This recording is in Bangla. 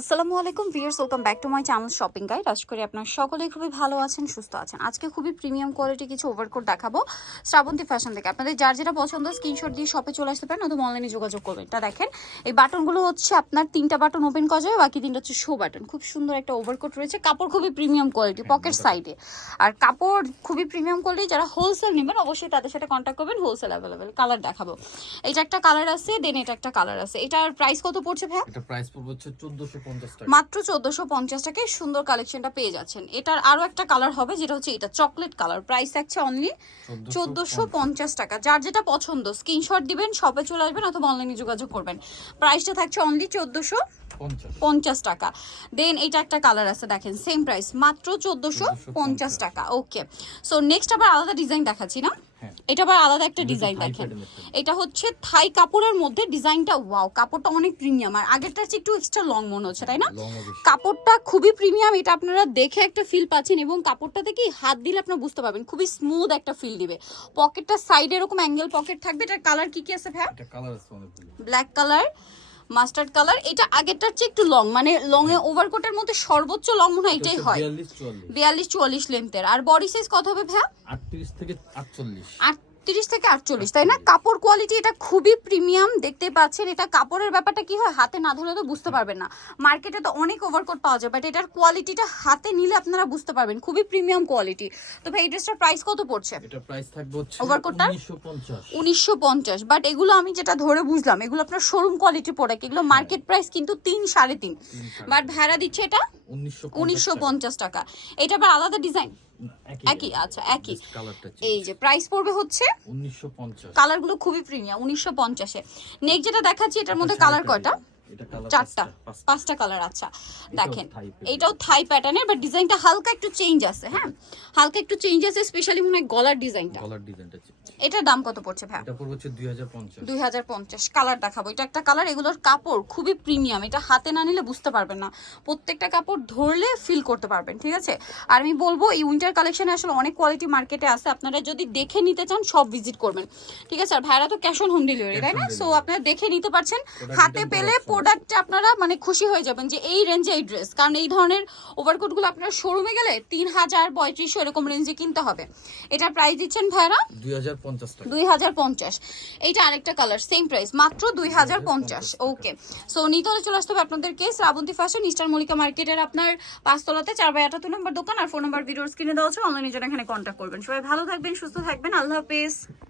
আসসালামু আলাইকুম viewers welcome back to my channel shopping guide. আশা করি আপনার সকলেই খুবই ভালো আছেন সুস্থ আছেন। আজকে খুবই প্রিমিয়াম কোয়ালিটি কিছু ওভারকোট দেখাবো শ্রাবন্তী ফ্যাশন থেকে। আপনাদের যার যেটা পছন্দ স্ক্রিনশট দিয়ে শপে চলে আসতে পারেন অথবা অনলাইনে যোগাযোগ করবেন। এটা দেখেন এই বাটনগুলো হচ্ছে আপনার তিনটা বাটন ওপেন করা যাবে বাকি তিনটা হচ্ছে শো বাটন খুব সুন্দর একটা ওভারকোট রয়েছে কাপড় খুবই প্রিমিয়াম কোয়ালিটি পকেট সাইডে আর কাপড় খুবই প্রিমিয়াম কোয়ালিটি যারা হোলসেল নেবেন অবশ্যই তাদের সাথে কন্ট্যাক্ট করবেন হোলসেল অ্যাভেলেবেল কালার দেখাবো। এটা একটা কালার আছে দেন এটা একটা কালার আছে। এটার প্রাইস কত পড়ছে ভাইয়া? এটা প্রাইস পড়বে হচ্ছে 1450 টাকা মাত্র চোদ্দশো পঞ্চাশ টাকায় সুন্দর কালেকশনটা পেয়ে যাচ্ছেন। এটার আরও একটা কালার হবে যেটা হচ্ছে এটা চকলেট কালার প্রাইস থাকছে অনলি চোদ্দশো পঞ্চাশ। টাকা। যার যেটা পছন্দ স্ক্রিনশট দিবেন শপে চলে আসবেন অথবা অনলাইনে যোগাযোগ করবেন। প্রাইসটা থাকছে অনলি চোদ্দশো পঞ্চাশ টাকা। দেন এটা একটা কালার আছে দেখেন সেম প্রাইস মাত্র চোদ্দশো পঞ্চাশ টাকা। ওকে সো নেক্সট আবার আলাদা ডিজাইন দেখাচ্ছি না। এটা আবার আলাদা একটা ডিজাইন দেখেন। এটা হচ্ছে থাই কাপড়ের মধ্যে ডিজাইনটা ওয়াও কাপড়টা অনেক প্রিমিয়াম আর আগেরটা হচ্ছে একটু এক্সট্রা লং মনে হচ্ছে তাই না? কাপড়টা খুবই প্রিমিয়াম এটা আপনারা দেখে একটা ফিল পাচ্ছেন এবং কাপড়টাতে কি হাত দিলে আপনারা বুঝতে পারবেন খুবই স্মুথ একটা ফিল দিবে। পকেটটা সাইডে এরকম অ্যাঙ্গেল পকেট থাকবে এটার কালার কি কি আছে অনেকগুলো। ব্ল্যাক কালার মাস্টার্ড কালার এটা আগেরটার চেয়ে একটু লং মানে লং এ ওভারকোটের মধ্যে সর্বোচ্চ লং মনে হয় এটাই হয়। 42 44 বিয়াল্লিশ চুয়াল্লিশ লেন্থের আর বডি সাইজ কত হবে ভাইয়া? 38 থেকে 48 আটত্রিশ থেকে আটচল্লিশ তাই না? কাপড় কোয়ালিটি এটা খুবই প্রিমিয়াম দেখতে পাচ্ছেন। এটা কাপড়ের ব্যাপারটা কি হয় হাতে না ধরলে তো বুঝতে পারবেন না। মার্কেটে তো অনেক ওভারকোট পাওয়া যায় বাট এটার কোয়ালিটিটা হাতে নিলে আপনারা বুঝতে পারবেন। খুবই প্রিমিয়াম কোয়ালিটি তো ভাই এই ড্রেসটার প্রাইস কত পড়ছে? এটা প্রাইস থাকবে হচ্ছে Overcoat-টার? 1950 উনিশশো পঞ্চাশ। বাট এগুলো আমি যেটা ধরে বুঝলাম এগুলো আপনার শোরুম কোয়ালিটি প্রোডাক্ট এগুলো মার্কেট প্রাইস কিন্তু তিন সাড়ে তিন। বাট ভাড়া দিচ্ছে এটা 1950 উনিশশো পঞ্চাশ টাকা। এটা আবার আলাদা ডিজাইন একই আচ্ছা একই। এই যে প্রাইস পড়বে হচ্ছে 1950 কালারগুলো খুবই প্রিমিয়াম উনিশশো পঞ্চাশে। নেক্সট যেটা দেখাচ্ছি এটার মধ্যে কালার কয়টা এটা কালার চারটা পাঁচটা। কালার আচ্ছা। দেখেন এটাও থাই প্যাটার্নের বাট ডিজাইনটা হালকা একটু চেঞ্জ আছে হ্যাঁ? হালকা একটু চেঞ্জ আছে স্পেশালি মনে হয় গলার ডিজাইনটা কালার ডিজাইনটা এটার দাম কত পড়ছে ভাই এটা পড়বে হচ্ছে 2050 দুই হাজার পঞ্চাশ। কালার দেখাবো। এটা একটা কালার এগুলোর কাপড় খুবই প্রিমিয়াম এটা হাতে না নিলে বুঝতে পারবেন না। প্রত্যেকটা কাপড় ধরলে ফিল করতে পারবেন ঠিক আছে? আর আমি বলব এই উইন্টার কালেকশনে আসলে অনেক কোয়ালিটি মার্কেটে আছে। আপনারা যদি দেখে নিতে চান সব ভিজিট করবেন। ঠিক আছে? আর ভাইরা তো ক্যাশ অন হোম ডেলিভারি তাই না? সো আপনারা দেখে নিতে পারছেন। হাতে পেলে। প্রোডাক্টে আপনারা মানে খুশি হয়ে যাবেন যে এই রেঞ্জে এই ড্রেস কারণ এই ধরনের ওভারকোটগুলো আপনার শোরুমে গেলে তিন হাজার পঁয়ত্রিশশো এরকম রেঞ্জে কিনতে হবে। এটার প্রাইস দিচ্ছেন ভাইরা 2050 টাকা। দুই হাজার পঞ্চাশ। এইটা আরেকটা কালার সেম প্রাইস মাত্র দুই হাজার পঞ্চাশ। ওকে সো নিতে হলে চলে আসতে হবে আপনাদেরকে শ্রাবন্তী ফ্যাশন ইস্টার মল্লিকা মার্কেটের আপনার পাঁচতলাতে চার বাই আটাত্তর নম্বর দোকান আর ফোন নাম্বার ভিডিওর স্ক্রিনে দেওয়া আছে। অনলাইনে জন্য এখানে কন্ট্যাক্ট করবেন। সবাই ভালো থাকবেন সুস্থ থাকবেন। আল্লাহ হাফেজ।